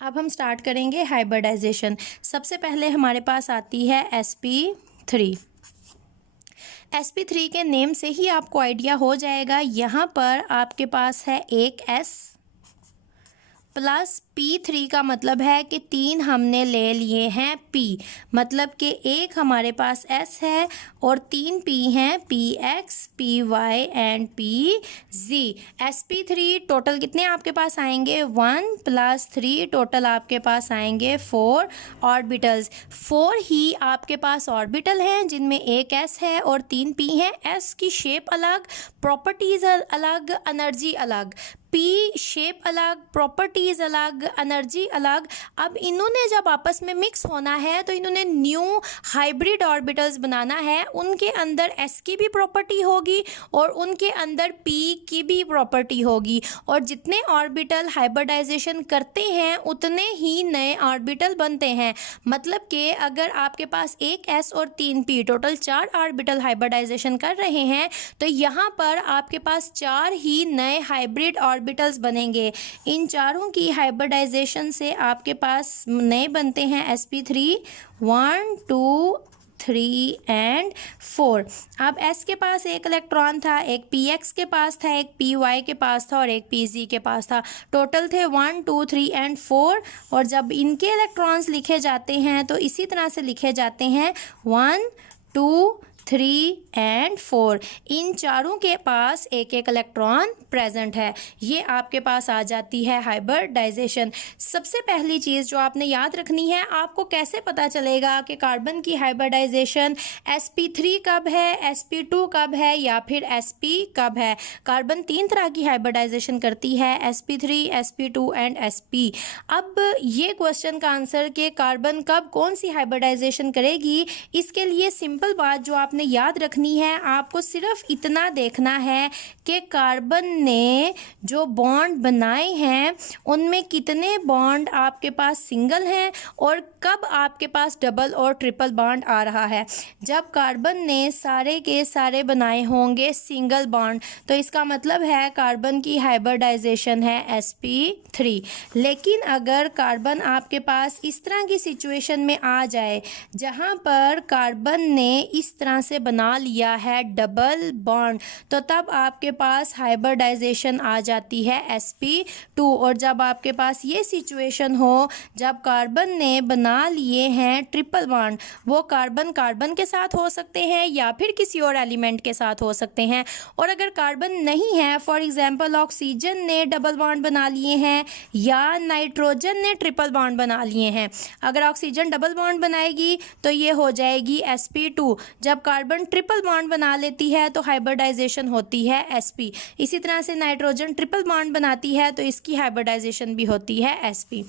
अब हम स्टार्ट करेंगे हाइब्रिडाइजेशन। सबसे पहले हमारे पास आती है sp3। sp3 के नेम से ही आपको आइडिया हो जाएगा, यहाँ पर आपके पास है एक s प्लस P3 का मतलब है कि 3 हमने ले लिए हैं P, मतलब कि एक हमारे पास S है और 3 P हैं, PX, PY and PZ। sp3 total कितने आपके पास आएंगे 1 + 3, टोटल आपके पास आएंगे 4 ऑर्बिटल्स। 4 ही आपके पास ऑर्बिटल हैं जिनमें एक S है और 3 P हैं। S की शेप अलग, प्रॉपर्टीज़ अलग, एनर्जी अलग। P शेप अलग, प्रॉपर्टीज़ अलग, एनर्जी अलग। अब इन्होंने जब आपस में मिक्स होना है तो इन्होंने न्यू हाइब्रिड ऑर्बिटल्स बनाना है। उनके अंदर S की भी प्रॉपर्टी होगी और उनके अंदर P की भी प्रॉपर्टी होगी, और जितने ऑर्बिटल हाइब्रिडाइजेशन करते हैं उतने ही नए ऑर्बिटल बनते हैं। मतलब कि अगर आपके पास एक S और 3 P, टोटल 4 ऑर्बिटल हाइब्रिडाइजेशन कर रहे हैं तो यहाँ पर आपके पास 4 ही नए हाइब्रिड ऑर्बिटल्स बनेंगे। इन चारों की हाइब्रिडाइजेशन से आपके पास नए बनते हैं sp3 1 2 3 एंड 4। अब S के पास एक इलेक्ट्रॉन था, एक PX के पास था, एक PY के पास था और एक PZ के पास था। टोटल थे 1 2 3 एंड 4। और जब इनके इलेक्ट्रॉन्स लिखे जाते हैं तो इसी तरह से लिखे जाते हैं 1 2 3 एंड 4। इन चारों के पास एक एक इलेक्ट्रॉन प्रेजेंट है। ये आपके पास आ जाती है हाइब्रिडाइजेशन। सबसे पहली चीज़ जो आपने याद रखनी है, आपको कैसे पता चलेगा कि कार्बन की हाइब्रिडाइजेशन sp3 कब है, sp2 कब है या फिर sp कब है। कार्बन 3 तरह की हाइब्रिडाइजेशन करती है, sp3, sp2 एंड sp। अब ये क्वेश्चन का आंसर कि कार्बन कब कौन सी हाइब्रिडाइजेशन करेगी, इसके लिए सिंपल बात जो आपने याद रखनी है, आपको सिर्फ इतना देखना है कि कार्बन ने जो बॉन्ड बनाए हैं उनमें कितने बॉन्ड आपके पास सिंगल हैं और कब आपके पास डबल और ट्रिपल बॉन्ड आ रहा है। जब कार्बन ने सारे के सारे बनाए होंगे सिंगल बॉन्ड तो इसका मतलब है कार्बन की हाइब्रिडाइजेशन है sp3। लेकिन अगर कार्बन आपके पास इस तरह की सिचुएशन में आ जाए जहां पर कार्बन ने इस तरह से बना लिया है डबल बॉन्ड, तो तब आपके पास हाइब्रिडाइजेशन आ जाती है sp2। और जब आपके पास ये सिचुएशन हो जब कार्बन ने बना लिए हैं ट्रिपल बॉन्ड, वो कार्बन कार्बन के साथ हो सकते हैं या फिर किसी और एलिमेंट के साथ हो सकते हैं। और अगर कार्बन नहीं है, फॉर एग्जांपल ऑक्सीजन ने डबल बॉन्ड बना लिए हैं या नाइट्रोजन ने ट्रिपल बॉन्ड बना लिए हैं। अगर ऑक्सीजन डबल बॉन्ड बनाएगी तो ये हो जाएगी sp2। जब कार्बन ट्रिपल बॉन्ड बना लेती है तो हाइब्रिडाइजेशन होती है sp। इसी तरह से नाइट्रोजन ट्रिपल बॉन्ड बनाती है तो इसकी हाइब्रिडाइजेशन भी होती है sp।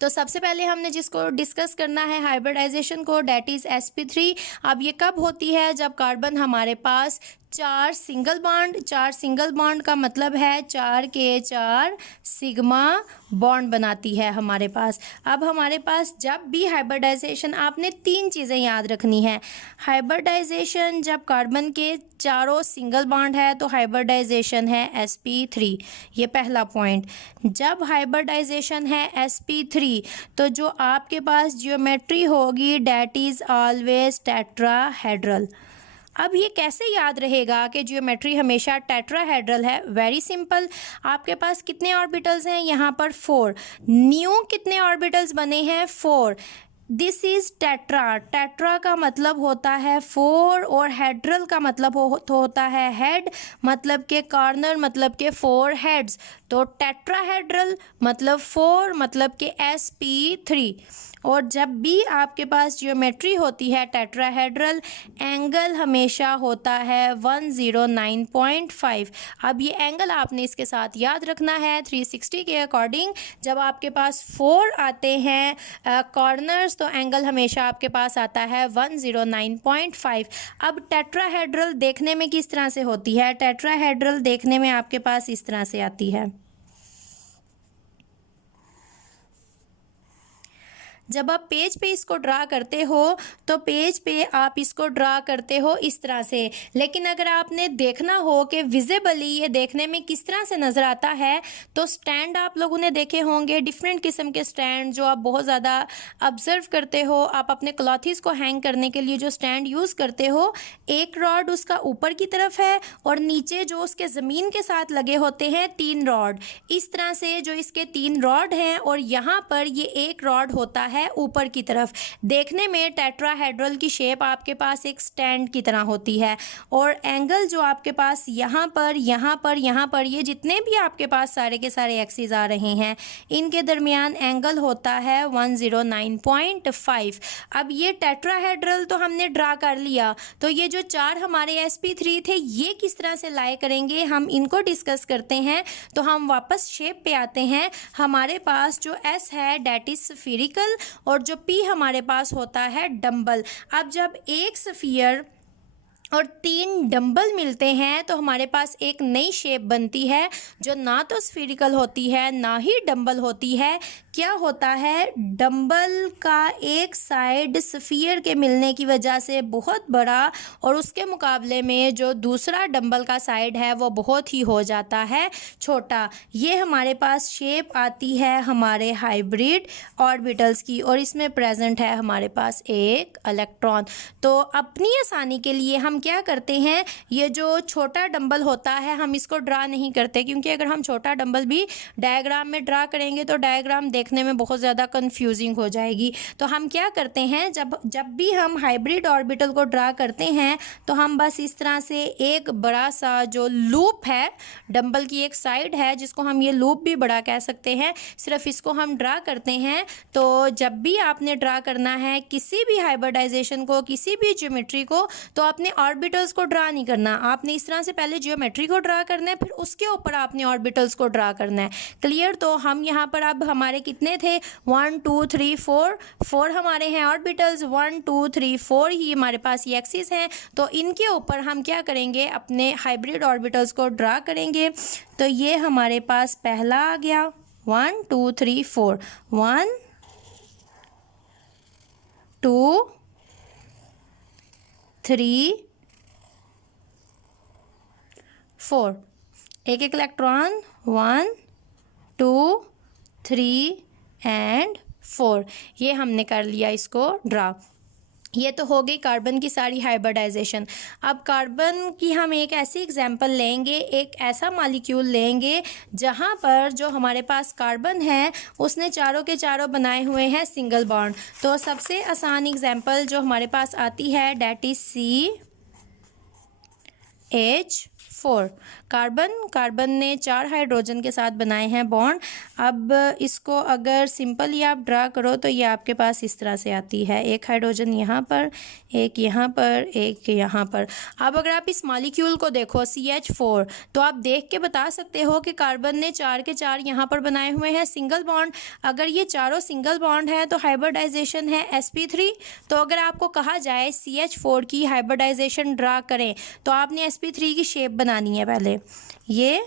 तो सबसे पहले हमने जिसको डिस्कस करना है हाइब्रिडाइजेशन को, डेट इज़ sp3। अब ये कब होती है, जब कार्बन हमारे पास 4 सिंगल बॉन्ड, 4 सिंगल बॉन्ड का मतलब है 4 के 4 सिग्मा बॉन्ड बनाती है हमारे पास। अब हमारे पास जब भी हाइब्रिडाइजेशन, आपने 3 चीज़ें याद रखनी है। हाइब्रिडाइजेशन जब कार्बन के चारों सिंगल बॉन्ड है तो हाइब्रिडाइजेशन है sp3, ये पहला पॉइंट। जब हाइब्रिडाइजेशन है sp3 तो जो आपके पास ज्योमेट्री होगी डेट इज़ ऑलवेज टेट्राहेड्रल। अब ये कैसे याद रहेगा कि ज्योमेट्री हमेशा टेट्राहेड्रल है? वेरी सिंपल, आपके पास कितने ऑर्बिटल्स हैं यहाँ पर 4। न्यू कितने ऑर्बिटल्स बने हैं 4। This is tetra. टेट्रा का मतलब होता है 4 और हेड्रल का मतलब होता है हेड, मतलब के कॉर्नर, मतलब के 4 हेड्स। तो टेट्राहेड्रल मतलब 4, मतलब के sp3। और जब भी आपके पास ज्योमेट्री होती है टेट्राहेड्रल, एंगल हमेशा होता है 109.5। अब ये एंगल आपने इसके साथ याद रखना है 360 के अकॉर्डिंग। जब आपके पास 4 आते हैं कॉर्नर्स तो एंगल हमेशा आपके पास आता है 109.5। अब टेट्राहेड्रल देखने में किस तरह से होती है? टेट्राहेड्रल देखने में आपके पास इस तरह से आती है। जब आप पेज पे इसको ड्रा करते हो तो पेज पे आप इसको ड्रा करते हो इस तरह से, लेकिन अगर आपने देखना हो कि विजिबली ये देखने में किस तरह से नज़र आता है तो स्टैंड आप लोगों ने देखे होंगे, डिफरेंट किस्म के स्टैंड जो आप बहुत ज़्यादा ऑब्जर्व करते हो। आप अपने क्लॉथीज़ को हैंग करने के लिए जो स्टैंड यूज़ करते हो, एक रॉड उसका ऊपर की तरफ है और नीचे जो उसके ज़मीन के साथ लगे होते हैं 3 रॉड, इस तरह से जो इसके 3 रॉड हैं और यहाँ पर ये एक रॉड होता है ऊपर की तरफ। देखने में टेट्राहेड्रल की शेप आपके पास एक स्टैंड की तरह होती है और एंगल जो आपके पास यहाँ पर ये जितने भी आपके पास सारे के सारे एक्सिस आ रहे हैं इनके दरमियान एंगल होता है 109.5। अब ये टेट्राहेड्रल तो हमने ड्रा कर लिया, तो ये जो 4 हमारे sp3 थे ये किस तरह से लाई करेंगे हम इनको डिस्कस करते हैं। तो हम वापस शेप पे आते हैं। हमारे पास जो s है डेट इज स्फीरिकल और जो p हमारे पास होता है डम्बल। अब जब एक स्फीयर और 3 डंबल मिलते हैं तो हमारे पास एक नई शेप बनती है जो ना तो स्फीरिकल होती है ना ही डंबल होती है। क्या होता है, डंबल का एक साइड स्फीयर के मिलने की वजह से बहुत बड़ा और उसके मुकाबले में जो दूसरा डंबल का साइड है वो बहुत ही हो जाता है छोटा। ये हमारे पास शेप आती है हमारे हाइब्रिड ऑर्बिटल्स की और इसमें प्रेजेंट है हमारे पास एक इलेक्ट्रॉन। तो अपनी आसानी के लिए हम क्या करते हैं, ये जो छोटा डंबल होता है हम इसको ड्रा नहीं करते, क्योंकि अगर हम छोटा डंबल भी डायग्राम में ड्रा करेंगे तो डायग्राम देखने में बहुत ज़्यादा कंफ्यूजिंग हो जाएगी। तो हम क्या करते हैं, जब भी हम हाइब्रिड ऑर्बिटल को ड्रा करते हैं तो हम बस इस तरह से एक बड़ा सा जो लूप है, डंबल की एक साइड है जिसको हम ये लूप भी बड़ा कह सकते हैं, सिर्फ इसको हम ड्रा करते हैं। तो जब भी आपने ड्रा करना है किसी भी हाइब्रिडाइजेशन को, किसी भी ज्योमेट्री को, तो आपने ऑर्बिटल्स को ड्रा नहीं करना, आपने इस तरह से पहले ज्योमेट्री को ड्रा करना है, फिर उसके ऊपर आपने ऑर्बिटल्स को ड्रा करना है। क्लियर। तो हम यहाँ पर अब हमारे कितने थे, 1 2 3 4 हमारे हैं ऑर्बिटल्स, 1 2 3 4 ही हमारे पास ये एक्सिस हैं। तो इनके ऊपर हम क्या करेंगे, अपने हाइब्रिड ऑर्बिटल्स को ड्रा करेंगे। तो ये हमारे पास पहला आ गया 1 2 3 4, 1 2 3 4, एक एक इलेक्ट्रॉन 1 2 3 एंड 4, ये हमने कर लिया इसको ड्रा। ये तो हो गई कार्बन की सारी हाइब्रिडाइजेशन। अब कार्बन की हम एक ऐसी एग्जांपल लेंगे, एक ऐसा मॉलिक्यूल लेंगे जहाँ पर जो हमारे पास कार्बन है उसने चारों के चारों बनाए हुए हैं सिंगल बॉन्ड। तो सबसे आसान एग्जांपल जो हमारे पास आती है डेट इज CH4। कार्बन ने 4 हाइड्रोजन के साथ बनाए हैं बॉन्ड। अब इसको अगर सिंपली आप ड्रा करो तो ये आपके पास इस तरह से आती है, एक हाइड्रोजन यहाँ पर, एक यहाँ पर, एक यहाँ पर। अब अगर आप इस मॉलिक्यूल को देखो CH4 तो आप देख के बता सकते हो कि कार्बन ने 4 के 4 यहाँ पर बनाए हुए हैं सिंगल बॉन्ड। अगर ये चारों सिंगल बॉन्ड है तो हाइब्रिडाइजेशन है sp3। तो अगर आपको कहा जाए CH4 की हाइब्रिडाइजेशन ड्रा करें तो आपने sp3 की शेप बनानी है पहले, ये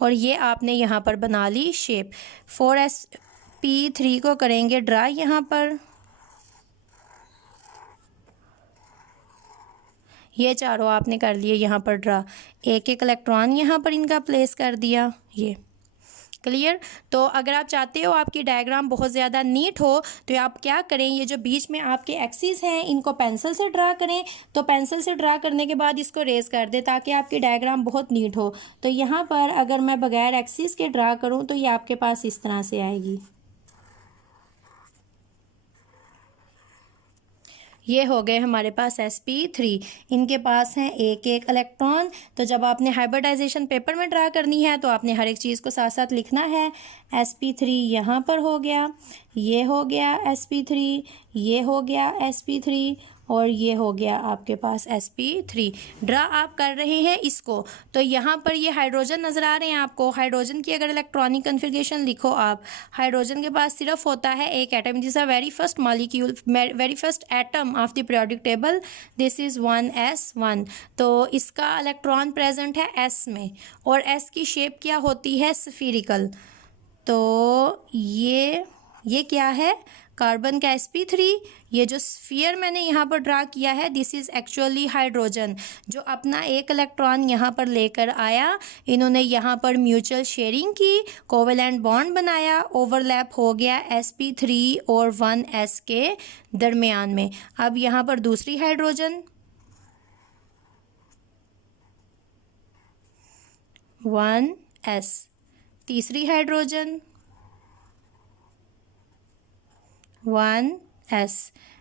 और ये आपने यहाँ पर बना ली शेप। 4sp3 को करेंगे ड्रा यहाँ पर, ये चारों आपने कर लिए यहाँ पर ड्रा, एक एक इलेक्ट्रॉन यहाँ पर इनका प्लेस कर दिया, ये क्लियर। तो अगर आप चाहते हो आपकी डायग्राम बहुत ज़्यादा नीट हो तो आप क्या करें, ये जो बीच में आपके एक्सिस हैं इनको पेंसिल से ड्रा करें। तो पेंसिल से ड्रा करने के बाद इसको रेज कर दें ताकि आपकी डायग्राम बहुत नीट हो। तो यहाँ पर अगर मैं बगैर एक्सिस के ड्रा करूँ तो ये आपके पास इस तरह से आएगी। ये हो गए हमारे पास sp3, इनके पास हैं एक एक इलेक्ट्रॉन। तो जब आपने हाइब्रिडाइजेशन पेपर में ड्रा करनी है तो आपने हर एक चीज़ को साथ साथ लिखना है। sp3 यहाँ पर हो गया, ये हो गया sp3, ये हो गया sp3 और ये हो गया आपके पास sp3। ड्रा आप कर रहे हैं इसको, तो यहाँ पर ये हाइड्रोजन नज़र आ रहे हैं आपको। हाइड्रोजन की अगर इलेक्ट्रॉनिक कन्फिग्रेशन लिखो आप, हाइड्रोजन के पास सिर्फ होता है एक atom, this is very first molecule, very first atom of the periodic table, this is 1s1। तो इसका इलेक्ट्रॉन प्रेजेंट है s में और s की शेप क्या होती है, स्फीरिकल। तो ये क्या है, कार्बन का sp3। ये जो स्फीयर मैंने यहाँ पर ड्रा किया है, दिस इज़ एक्चुअली हाइड्रोजन, जो अपना एक इलेक्ट्रॉन यहाँ पर लेकर आया। इन्होंने यहाँ पर म्यूचुअल शेयरिंग की, कोवेलेंट बॉन्ड बनाया, ओवरलैप हो गया sp3 और 1s के दरमियान में। अब यहाँ पर दूसरी हाइड्रोजन 1s, तीसरी hydrogen 1s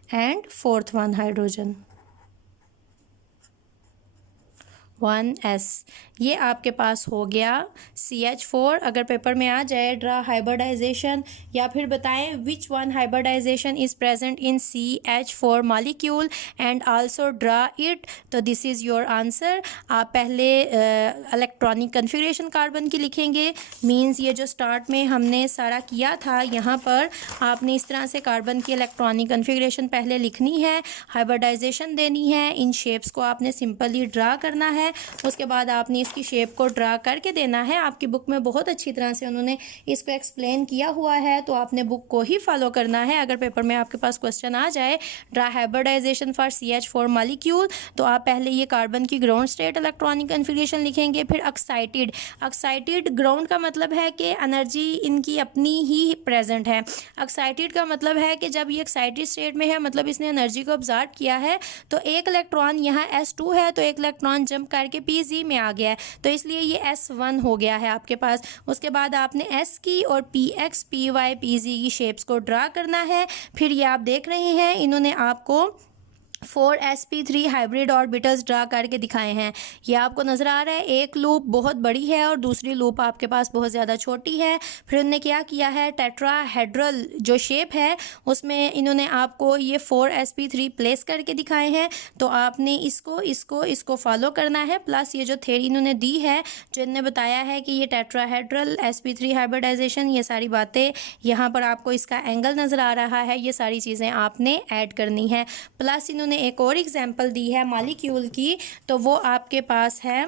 and fourth one hydrogen 1s। ये आपके पास हो गया CH4। अगर पेपर में आ जाए ड्रा हाइब्रिडाइजेशन, या फिर बताएं which one hybridization is present in CH4 molecule and also draw it, तो दिस इज़ योर आंसर। आप पहले इलेक्ट्रॉनिक कन्फिग्रेशन कार्बन की लिखेंगे, मींस ये जो स्टार्ट में हमने सारा किया था, यहाँ पर आपने इस तरह से कार्बन की इलेक्ट्रॉनिक कन्फिग्रेशन पहले लिखनी है, हाइब्रिडाइजेशन देनी है, इन शेप्स को आपने सिंपली ड्रा करना है, उसके बाद आपने इसकी शेप को ड्रा करके देना है। आपकी बुक में बहुत अच्छी तरह से उन्होंने इसको एक्सप्लेन किया हुआ है, तो आपने बुक को ही फॉलो करना है। अगर पेपर में आपके पास क्वेश्चन आ जाए draw hybridisation for CH4 molecule, तो आप पहले ये कार्बन की ग्राउंड स्टेट इलेक्ट्रॉनिक कन्फिग्रेशन लिखेंगे, फिर एक्साइटेड ग्राउंड का मतलब है कि एनर्जी इनकी अपनी ही प्रेजेंट है। एक्साइटेड का मतलब है कि जब ये एक्साइटेड स्टेट में है, मतलब इसने एनर्जी को ऑब्जर्व किया है, तो एक इलेक्ट्रॉन यहाँ S2 है, तो एक इलेक्ट्रॉन जंप करके Pz में आ गया है, तो इसलिए ये S1 हो गया है आपके पास। उसके बाद आपने S की और Px, Py, Pz की शेप्स को ड्रा करना है। फिर ये आप देख रहे हैं इन्होंने आपको 4sp3 हाइब्रिड ऑर्बिटल्स ड्रा करके दिखाए हैं। ये आपको नज़र आ रहा है, एक लूप बहुत बड़ी है और दूसरी लूप आपके पास बहुत ज़्यादा छोटी है। फिर उन्होंने क्या किया है, टेट्राहेड्रल जो शेप है उसमें इन्होंने आपको ये 4sp3 प्लेस करके दिखाए हैं, तो आपने इसको फॉलो करना है। प्लस ये जो थ्योरी इन्होंने दी है, जो इन्होंने बताया है कि ये टेट्राहेड्रल sp3 हाइब्रिडाइजेशन, ये सारी बातें यहाँ पर आपको इसका एंगल नज़र आ रहा है, ये सारी चीज़ें आपने ऐड करनी है। प्लस इन्होंने एक और एग्जांपल दी है मॉलिक्यूल की, तो वो आपके पास है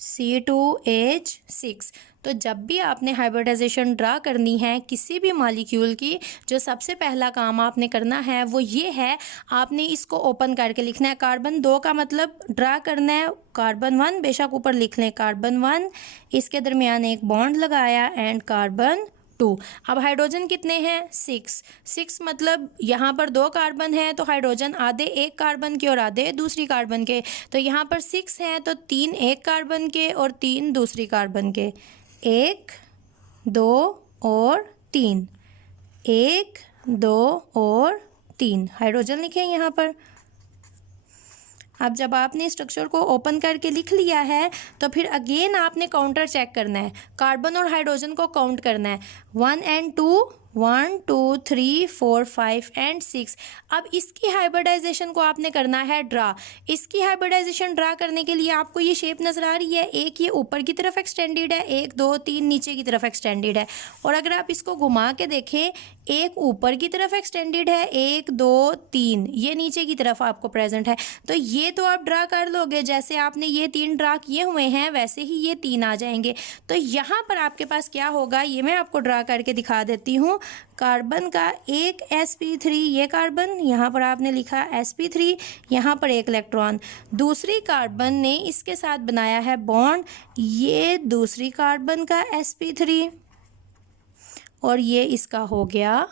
C2H6। तो जब भी आपने हाइब्रिडाइजेशन ड्रा करनी है किसी भी मॉलिक्यूल की, जो सबसे पहला काम आपने करना है वो ये है, आपने इसको ओपन करके लिखना है। कार्बन 2 का मतलब ड्रा करना है, कार्बन 1 बेशक ऊपर लिख लें, कार्बन 1, इसके दरमियान एक बॉन्ड लगाया एंड कार्बन 2। अब हाइड्रोजन कितने हैं, 6 मतलब यहाँ पर 2 कार्बन हैं, तो हाइड्रोजन आधे एक कार्बन के और आधे दूसरी कार्बन के, तो यहाँ पर 6 हैं, तो 3 एक कार्बन के और 3 दूसरी कार्बन के, 1 2 और 3, 1 2 और 3 हाइड्रोजन लिखे यहाँ पर। अब जब आपने स्ट्रक्चर को ओपन करके लिख लिया है, तो फिर अगेन आपने काउंटर चेक करना है, कार्बन और हाइड्रोजन को काउंट करना है, 1 and 2, 1 2 3 4 5 and 6। अब इसकी हाइब्रिडाइजेशन को आपने करना है ड्रा। इसकी हाइब्रिडाइजेशन ड्रा करने के लिए आपको ये शेप नज़र आ रही है, एक ये ऊपर की तरफ एक्सटेंडेड है, 1 2 3 नीचे की तरफ एक्सटेंडेड है, और अगर आप इसको घुमा के देखें, एक ऊपर की तरफ एक्सटेंडेड है, 1 2 3 ये नीचे की तरफ आपको प्रेजेंट है। तो ये तो आप ड्रा कर लोगे, जैसे आपने ये 3 ड्रा किए हुए हैं वैसे ही ये 3 आ जाएंगे। तो यहाँ पर आपके पास क्या होगा, ये मैं आपको ड्रा करके दिखा देती हूँ। कार्बन का एक sp3, ये कार्बन यहाँ पर आपने लिखा sp3, यहाँ पर एक इलेक्ट्रॉन, दूसरी कार्बन ने इसके साथ बनाया है बॉन्ड, ये दूसरी कार्बन का sp3 और ये इसका हो गया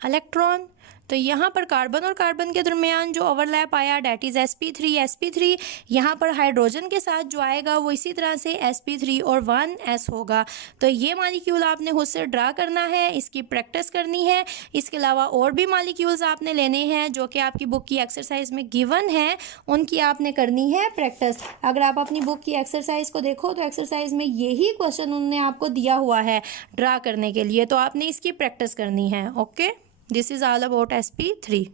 इलेक्ट्रॉन। तो यहाँ पर कार्बन और कार्बन के दरमियान जो ओवरलैप आया, डैट इज़ sp3 यहाँ पर हाइड्रोजन के साथ जो आएगा वो इसी तरह से sp3 और 1s होगा। तो ये मॉलिक्यूल आपने खुद से ड्रा करना है, इसकी प्रैक्टिस करनी है। इसके अलावा और भी मॉलिक्यूल्स आपने लेने हैं जो कि आपकी बुक की एक्सरसाइज में गिवन है, उनकी आपने करनी है प्रैक्टिस। अगर आप अपनी बुक की एक्सरसाइज को देखो तो एक्सरसाइज में यही क्वेश्चन उन्होंने आपको दिया हुआ है ड्रा करने के लिए, तो आपने इसकी प्रैक्टिस करनी है। Okay, this is all about sp3।